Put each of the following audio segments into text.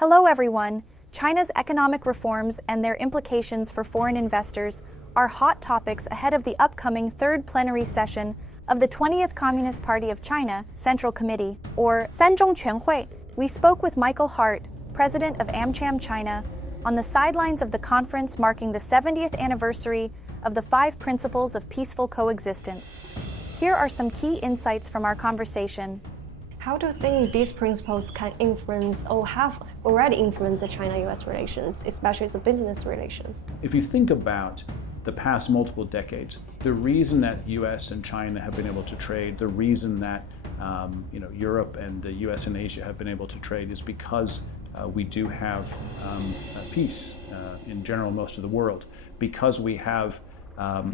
Hello everyone. China's economic reforms and their implications for foreign investors are hot topics ahead of the upcoming third plenary session of the 20th Communist Party of China Central Committee, or 三中全会. We spoke with Michael Hart, president of AmCham China, on the sidelines of the conference marking the 70th anniversary of the 5 Principles of Peaceful Coexistence. Here are some key insights from our conversation. How do you think these principles can influence or have already influenced the China-US relations, especially the business relations? If you think about the past multiple decades, the reason that US and China have been able to trade, the reason that Europe and the US and Asia have been able to trade is because we do have peace in general most of the world, because we have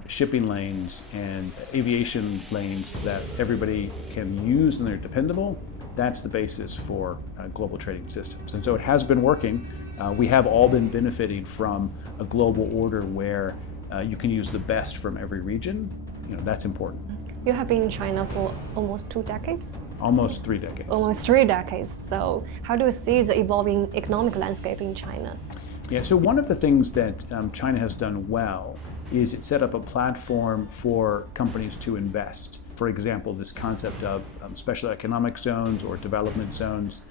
shipping lanes and aviation lanes that everybody can use and they're dependable. That's the basis for global trading systems. And so it has been working. We have all been benefiting from a global order where you can use the best from every region. That's important. You have been in China for almost 2 decades? Almost 3 decades. Almost 3 decades. So how do you see the evolving economic landscape in China? Yeah, so one of the things that China has done well is it set up a platform for companies to invest. For example, this concept of special economic zones or development zones.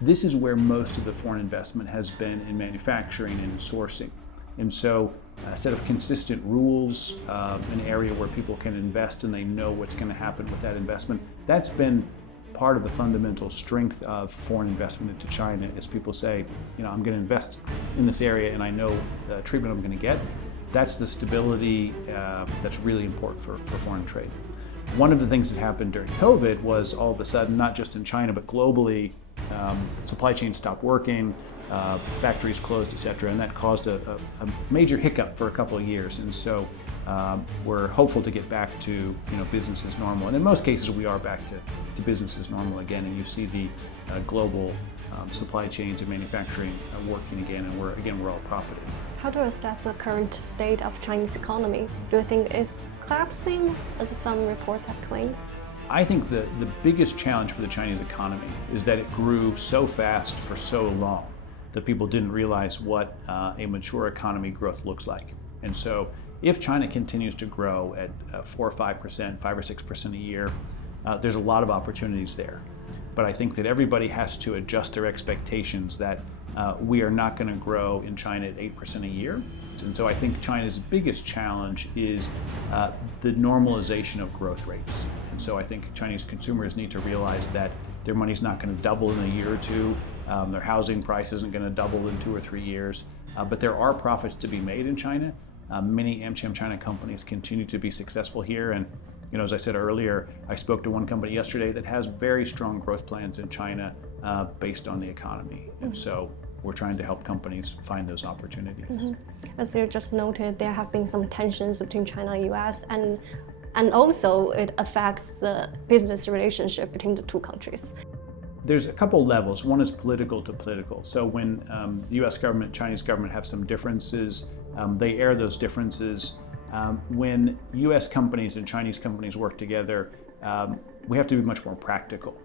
This is where most of the foreign investment has been in manufacturing and in sourcing. And so a set of consistent rules, an area where people can invest and they know what's going to happen with that investment. That's been part of the fundamental strength of foreign investment into China, is people say, I'm going to invest in this area and I know the treatment I'm going to get. That's the stability that's really important for foreign trade. One of the things that happened during COVID was all of a sudden, not just in China, but globally, supply chains stopped working, factories closed, etc., and that caused a major hiccup for a couple of years. And so we're hopeful to get back to business as normal. And in most cases, we are back to business as normal again. And you see the global supply chains and manufacturing working again, and we're all profiting. How do you assess the current state of Chinese economy? Do you think it's collapsing, as some reports have claimed? I think the biggest challenge for the Chinese economy is that it grew so fast for so long that people didn't realize what a mature economy growth looks like. And so if China continues to grow at 4 or 5%, 5 or 6% a year, there's a lot of opportunities there. But I think that everybody has to adjust their expectations that we are not going to grow in China at 8% a year. And so I think China's biggest challenge is the normalization of growth rates. And so I think Chinese consumers need to realize that their money's not going to double in a year or two. Their housing price isn't going to double in 2 or 3 years. But there are profits to be made in China. Many AmCham China companies continue to be successful here. And as I said earlier, I spoke to one company yesterday that has very strong growth plans in China based on the economy. And so we're trying to help companies find those opportunities. Mm-hmm. As you just noted, there have been some tensions between China and US, and also it affects the business relationship between the 2 countries. There's a couple levels. One is political to political. So when the US government, Chinese government have some differences, they air those differences. When US companies and Chinese companies work together, we have to be much more practical,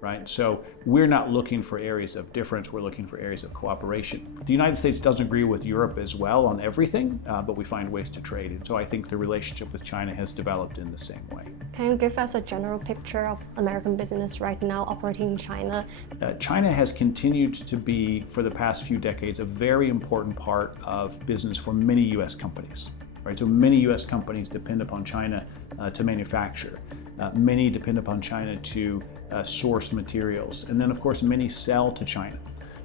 right? So we're not looking for areas of difference, we're looking for areas of cooperation. The United States doesn't agree with Europe as well on everything, but we find ways to trade. And so I think the relationship with China has developed in the same way. Can you give us a general picture of American business right now operating in China? China has continued to be, for the past few decades, a very important part of business for many US companies. Right? So many US companies depend upon China to manufacture. Many depend upon China to source materials. And then, of course, many sell to China.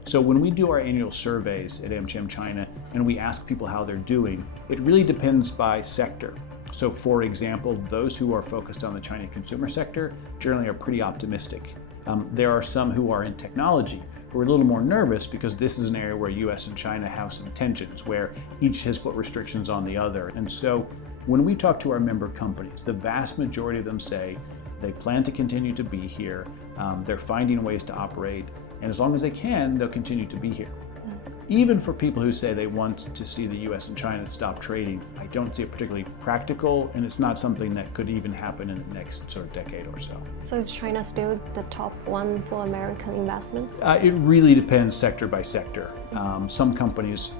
So when we do our annual surveys at AmCham China and we ask people how they're doing, it really depends by sector. So for example, those who are focused on the Chinese consumer sector generally are pretty optimistic. There are some who are in technology who are a little more nervous because this is an area where US and China have some tensions, where each has put restrictions on the other. And so when we talk to our member companies, the vast majority of them say they plan to continue to be here, they're finding ways to operate, and as long as they can, they'll continue to be here. even for people who say they want to see the US and China stop trading, I don't see it particularly practical, and it's not something that could even happen in the next sort of decade or so. So is China still the top one for American investment? It really depends sector by sector. Some companies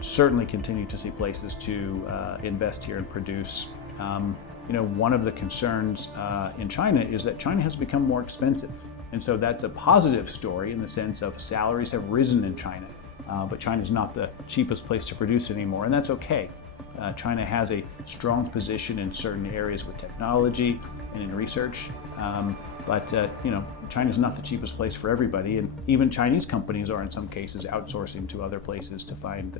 certainly continue to see places to invest here and produce. One of the concerns in China is that China has become more expensive. And so that's a positive story in the sense of salaries have risen in China. But China is not the cheapest place to produce anymore, and that's okay. China has a strong position in certain areas with technology and in research. But China is not the cheapest place for everybody, and even Chinese companies are in some cases outsourcing to other places to find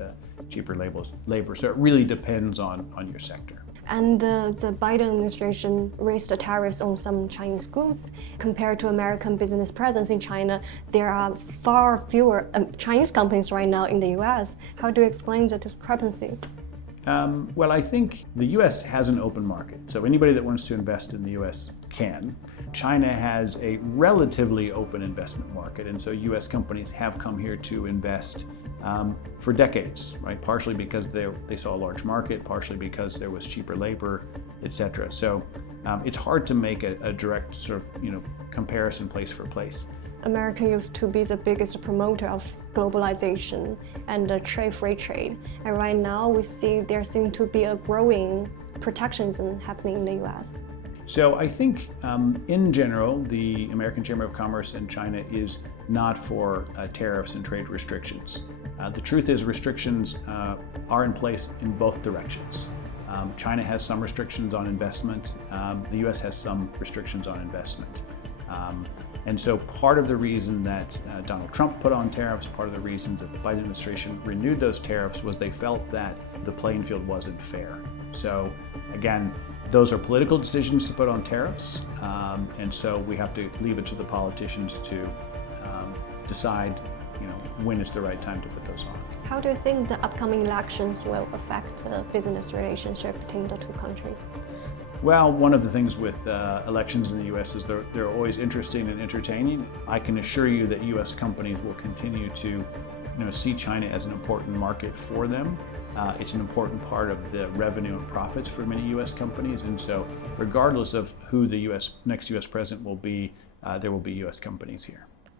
cheaper labor. So it really depends on your sector. And the Biden administration raised the tariffs on some Chinese goods. Compared to American business presence in China, there are far fewer Chinese companies right now in the US. How do you explain the discrepancy? Well, I think the US has an open market, so anybody that wants to invest in the US can. China has a relatively open investment market, and so US companies have come here to invest for decades, right? Partially because they saw a large market, partially because there was cheaper labor, etc. So it's hard to make a direct sort of comparison place for place. America used to be the biggest promoter of globalization and free trade. And right now we see there seems to be a growing protectionism happening in the US. So I think in general, the American Chamber of Commerce in China is not for tariffs and trade restrictions. The truth is restrictions are in place in both directions. China has some restrictions on investment. The US has some restrictions on investment. And so part of the reason that Donald Trump put on tariffs, part of the reasons that the Biden administration renewed those tariffs was they felt that the playing field wasn't fair. So again, those are political decisions to put on tariffs, and so we have to leave it to the politicians to decide when is the right time to put those on. How do you think the upcoming elections will affect the business relationship between the two countries? Well, one of the things with elections in the US is they're always interesting and entertaining. I can assure you that US companies will continue to see China as an important market for them. It's an important part of the revenue and profits for many US companies, and so regardless of who the next US president will be, there will be US companies here.